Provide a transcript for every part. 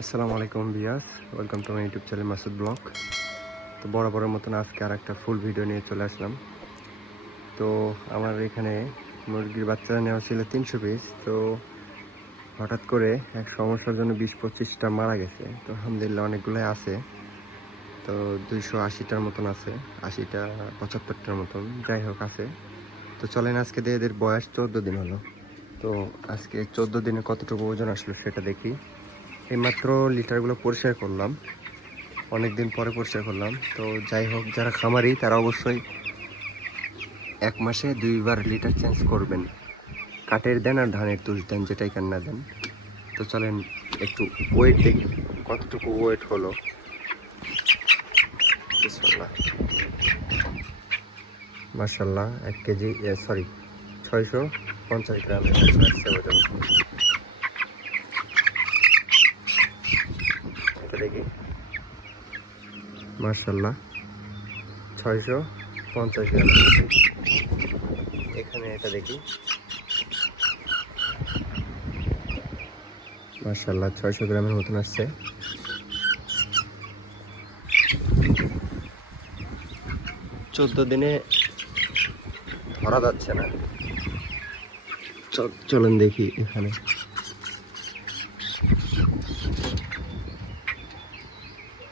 আসসালামু আলাইকুম viewers, welcome to my YouTube channel Masud blog. তো বরাবরের মতন আজকে আর একটা ফুল ভিডিও নিয়ে চলে আসলাম। তো আমার এখানে মুরগির বাচ্চা নেওয়া ছিল 300 পিস। তো হঠাৎ করে এক সমস্যার জন্য 20-25টা মারা গেছে। তো আলহামদুলিল্লাহ অনেকগুলোই আছে। তো 280টার মতন আছে, 80টা 75টার মতন, যাই হোক আছে। তো চলেন আজকে দিয়ে এদের বয়স 14 দিন হলো। তো আজকে 14 দিনে কতটুকু ওজন আসলো সেটা দেখি। এইমাত্র লিটারগুলো পরিষ্কার করলাম, অনেকদিন পরে পরিষ্কার করলাম। তো যাই হোক, যারা খামারি তারা অবশ্যই 1 মাসে 2বার লিটার চেঞ্জ করবেন। কাঠের দেন আর ধানের তুষ দেন, যেটাই কান্না দেন। তো চলেন একটু ওয়েট দেখি কতটুকু ওয়েট হলো। মাশাল্লাহ 1 কেজি, সরি 650 গ্রাম আসছে ওজন। এটা দেখি, মাশাল্লাহ 650 গ্রাম। এখানে এটা দেখি, মাশাল্লাহ 600 গ্রামের মতন আসছে। 14 দিনে ধরা যাচ্ছে না। চলেন দেখি এখানে।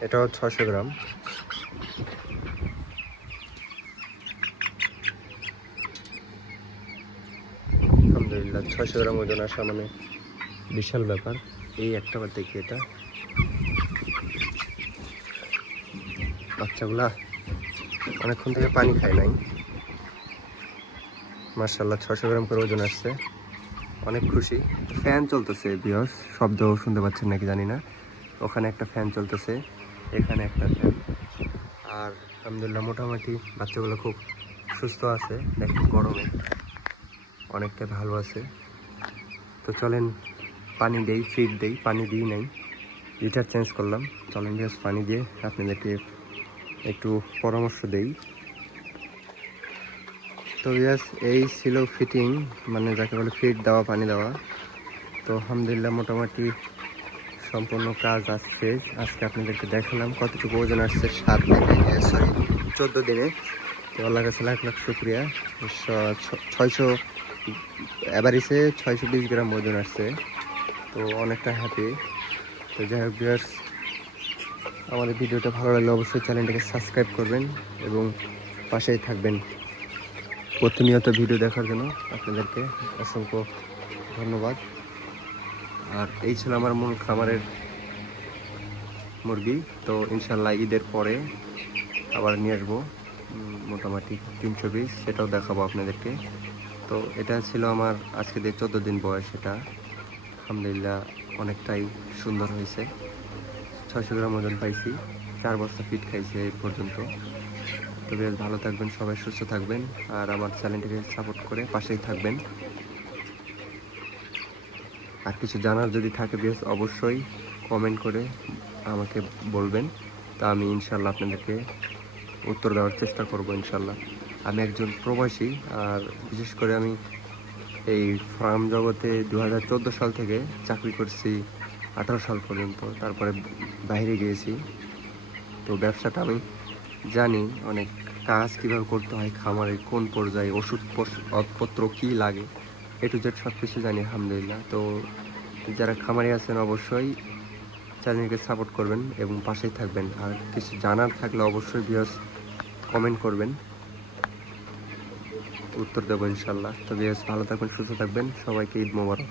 এটাও 600 গ্রাম। আলহামদুলিল্লাহ 600 গ্রাম ওজন আসা মানে বিশাল ব্যাপার। এই একটা বার দেখি, এটা বাচ্চাগুলা অনেকক্ষণ থেকে পানি খায় নাই। মার্শাল্লাহ 600 গ্রাম করে ওজন আসছে, অনেক খুশি। ফ্যান চলতেছে ভিউয়ার্স, শব্দ শুনতে পাচ্ছেন নাকি জানি না। ওখানে একটা ফ্যান চলতেছে, এখানে একটা ফ্যান। আর আলহামদুলিল্লাহ মোটামুটি বাচ্চাগুলো খুব সুস্থ আছে, দেখেন গরমে অনেকটাই ভালো আছে। তো চলেন পানি দেই, ফিড দেই, পানি দিই নাই, লিটার চেঞ্জ করলাম। চলেন ভিউয়ার্স পানি দিয়ে আপনাদেরকে একটু পরামর্শ দেই। তো ভিউয়ার্স এই ছিল ফিটিং, মানে যাকে বলে ফিড দেওয়া, পানি দেওয়া। তো আলহামদুলিল্লাহ মোটামুটি সম্পূর্ণ কাজ আজ শেষ। আজকে আপনাদেরকে দেখালাম কতটুকু ওজন আসছে 14 দিনে। তো আল্লাহ কাছে লাখ লাখ শুক্রিয়া। 600 অ্যাভারেজে 620 গ্রাম ওজন আসছে, তো অনেকটা হ্যাপি। তো যাই হোক ভিউয়ার্স, আমাদের ভিডিওটা ভালো লাগলে অবশ্যই চ্যানেলটাকে সাবস্ক্রাইব করবেন এবং পাশেই থাকবেন প্রতিনিয়ত ভিডিও দেখার জন্য। আপনাদেরকে অসংখ্য ধন্যবাদ। আর এই ছিল আমার মূল খামারের মুরগি। তো ইনশাল্লাহ ঈদের পরে আবার নিয়ে আসবো মোটামুটি 300 পিস, সেটাও দেখাবো আপনাদেরকে। তো এটা ছিল আমার আজকে যে 14 দিন বয়স, এটা আলহামদুলিল্লাহ অনেকটাই সুন্দর হয়েছে। 600 গ্রাম ওজন পাইছি, 4 বস্তা ফিট খাইছে এই পর্যন্ত। তো বেশ ভালো থাকবেন সবাই, সুস্থ থাকবেন, আর আমার চ্যানেলটিকে সাপোর্ট করে পাশেই থাকবেন। আর কিছু জানার যদি থাকে বেশ অবশ্যই কমেন্ট করে আমাকে বলবেন। তা আমি ইনশাল্লাহ আপনাদেরকে উত্তর দেওয়ার চেষ্টা করব ইনশাল্লাহ। আমি একজন প্রবাসী, আর বিশেষ করে আমি এই ফার্ম জগতে 2014 সাল থেকে চাকরি করছি 18 সাল পর্যন্ত, তারপরে বাইরে গিয়েছি। তো ব্যবসাটা আমি জানি, অনেক কাজ কীভাবে করতে হয়, খামারের কোন পর্যায়ে ওষুধপত্র কী লাগে, এ টু জেড সব কিছু জানি আলহামদুলিল্লাহ। তো যারা খামারি আছেন অবশ্যই চ্যানেলকে সাপোর্ট করবেন এবং পাশেই থাকবেন। আর কিছু জানার থাকলে অবশ্যই ভিউয়ার্স কমেন্ট করবেন, উত্তর দেবো ইনশাল্লাহ। তো ভিউয়ার্স ভালো থাকবেন, সুস্থ থাকবেন, সবাইকে ঈদ মোবারক।